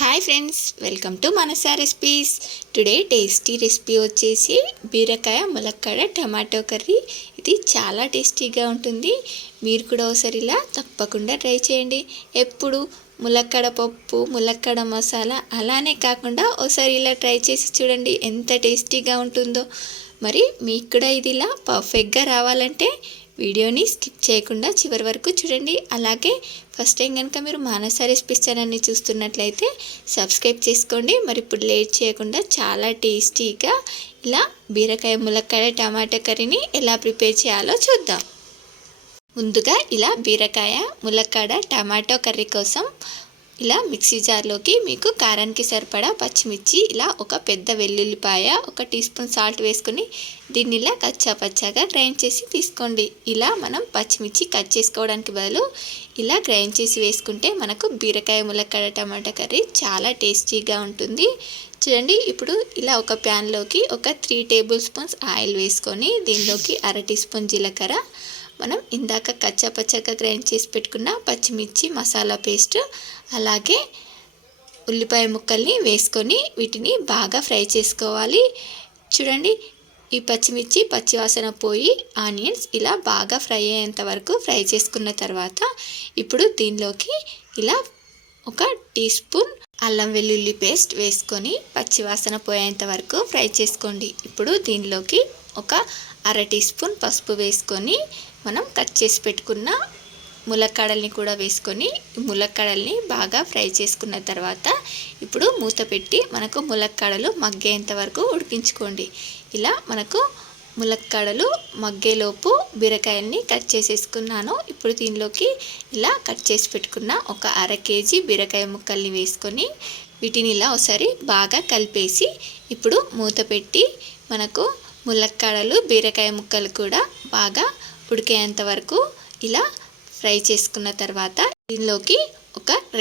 Hi friends, welcome to Manasa recipes. Today tasty recipe వచ్చేసి బీరకాయ ములక్కాడ టమాటో కర్రీ. ఇది చాలా టేస్టీగా ఉంటుంది. మీరు కూడా ఒకసారి ఇలా తప్పకుండా ట్రై చేయండి. ఎప్పుడు ములక్కాడ పప్పు, ములక్కాడ మసాలా అలానే కాకుండా ఒకసారి ఇలా ట్రై చేసి చూడండి, ఎంత టేస్టీగా ఉంటుందో. మరి మీకు కూడా ఇది ఇలా పర్ఫెక్ట్గా రావాలంటే వీడియోని స్కిప్ చేయకుండా చివరి వరకు చూడండి. అలాగే ఫస్ట్ టైం కనుక మీరు మానస రెసిపీస్ ఛానల్ని చూస్తున్నట్లయితే సబ్స్క్రైబ్ చేసుకోండి. మరి ఇప్పుడు లేట్ చేయకుండా చాలా టేస్టీగా ఇలా బీరకాయ ములక్కాడ టమాటా కర్రీని ఎలా ప్రిపేర్ చేయాలో చూద్దాం. ముందుగా ఇలా బీరకాయ ములక్కాడ టమాటో కర్రీ కోసం ఇలా మిక్సీ జార్లోకి మీకు కారానికి సరిపడా పచ్చిమిర్చి, ఇలా ఒక పెద్ద వెల్లుల్లిపాయ, 1 టీ స్పూన్ సాల్ట్ వేసుకొని దీన్ని ఇలా కచ్చా పచ్చాగా గ్రైండ్ చేసి తీసుకోండి. ఇలా మనం పచ్చిమిర్చి కట్ చేసుకోవడానికి బదులు ఇలా గ్రైండ్ చేసి వేసుకుంటే మనకు బీరకాయ ములక్కాడ టమాటా కర్రీ చాలా టేస్టీగా ఉంటుంది. చూడండి, ఇప్పుడు ఇలా ఒక ప్యాన్లోకి ఒక 3 టేబుల్ స్పూన్స్ ఆయిల్ వేసుకొని దీనిలోకి 1/2 టీ స్పూన్ జీలకర్ర, మనం ఇందాక కచ్చా పచ్చగా గ్రైండ్ చేసి పెట్టుకున్న పచ్చిమిర్చి మసాలా పేస్ట్, అలాగే ఉల్లిపాయ ముక్కల్ని వేసుకొని వీటిని బాగా ఫ్రై చేసుకోవాలి. చూడండి, ఈ పచ్చిమిర్చి పచ్చివాసన పోయి ఆనియన్స్ ఇలా బాగా ఫ్రై అయ్యేంత వరకు ఫ్రై చేసుకున్న తర్వాత ఇప్పుడు దీనిలోకి ఇలా 1 టీ స్పూన్ అల్లం వెల్లుల్లి పేస్ట్ వేసుకొని పచ్చివాసన పోయేంత వరకు ఫ్రై చేసుకోండి. ఇప్పుడు దీనిలోకి 1/2 టీ స్పూన్ పసుపు వేసుకొని మనం కట్ చేసి పెట్టుకున్న ములక్కాడల్ని కూడా వేసుకొని ములక్కాడల్ని బాగా ఫ్రై చేసుకున్న తర్వాత ఇప్పుడు మూత పెట్టి మనకు ములక్కాడలు మగ్గేంత వరకు ఉడికించుకోండి. ఇలా మనకు ములక్కాడలు మగ్గేలోపు బీరకాయల్ని కట్ చేసేసుకున్నాను. ఇప్పుడు దీనిలోకి ఇలా కట్ చేసి పెట్టుకున్న 1/2 కేజీ బీరకాయ ముక్కల్ని వేసుకొని వీటిని ఇలా ఒకసారి బాగా కలిపేసి ఇప్పుడు మూత పెట్టి మనకు ములక్కాడలు బీరకాయ ముక్కలు కూడా బాగా ఉడికేంత వరకు ఇలా ఫ్రై చేసుకున్న తర్వాత దీనిలోకి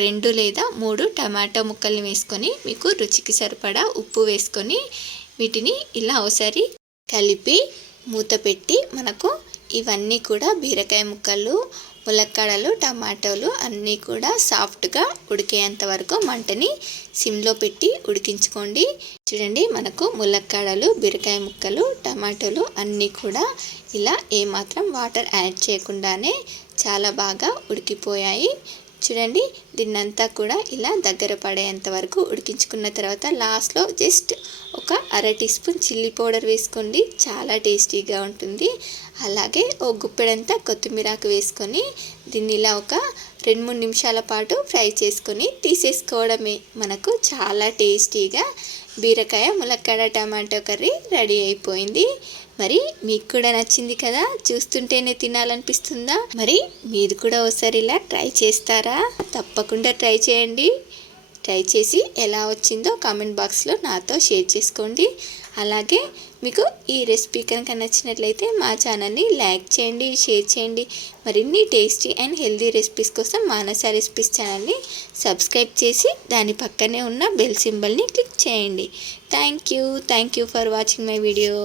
2 లేదా 3 టమాటో ముక్కల్ని వేసుకొని మీకు రుచికి సరిపడా ఉప్పు వేసుకొని వీటిని ఇలా ఒకసారి కలిపి మూత పెట్టి మనకు ఇవన్నీ కూడా బీరకాయ ముక్కలు, ములక్కాడలు, టమాటోలు అన్నీ కూడా సాఫ్ట్గా ఉడికేంత వరకు మంటని సిమ్లో పెట్టి ఉడికించుకోండి. చూడండి, మనకు ములక్కాడలు, బీరకాయ ముక్కలు, టమాటోలు అన్నీ కూడా ఇలా ఏమాత్రం వాటర్ యాడ్ చేయకుండానే చాలా బాగా ఉడికిపోయాయి. చూడండి, దీన్నంతా కూడా ఇలా దగ్గర పడేంత వరకు ఉడికించుకున్న తర్వాత లాస్ట్లో just 1/2 teaspoon chilli powder వేసుకోండి, చాలా టేస్టీగా ఉంటుంది. అలాగే గుప్పెడంతా కొత్తిమీరాకు వేసుకొని దీన్ని ఇలా 2-3 నిమిషాల పాటు ఫ్రై చేసుకొని తీసేసుకోవడమే. మనకు చాలా టేస్టీగా బీరకాయ ములక్కాడ టమాటో కర్రీ రెడీ అయిపోయింది. మరి మీకు కూడా నచ్చింది కదా, చూస్తుంటేనే తినాలనిపిస్తుందా? మరి మీరు కూడా ఒకసారి ఇలా ట్రై చేస్తారా? తప్పకుండా ట్రై చేయండి. ట్రై చేసి ఎలా వచ్చిందో కామెంట్ బాక్స్లో నాతో షేర్ చేసుకోండి. అలాగే మీకు ఈ రెసిపీ కనుక నచ్చినట్లయితే మా ఛానల్ని లైక్ చేయండి, షేర్ చేయండి. మరిన్ని టేస్టీ అండ్ హెల్దీ రెసిపీస్ కోసం మానస రెసిపీస్ ఛానల్ని సబ్స్క్రైబ్ చేసి దాని పక్కనే ఉన్న బెల్ సింబల్ని క్లిక్ చేయండి. Thank you for watching my video.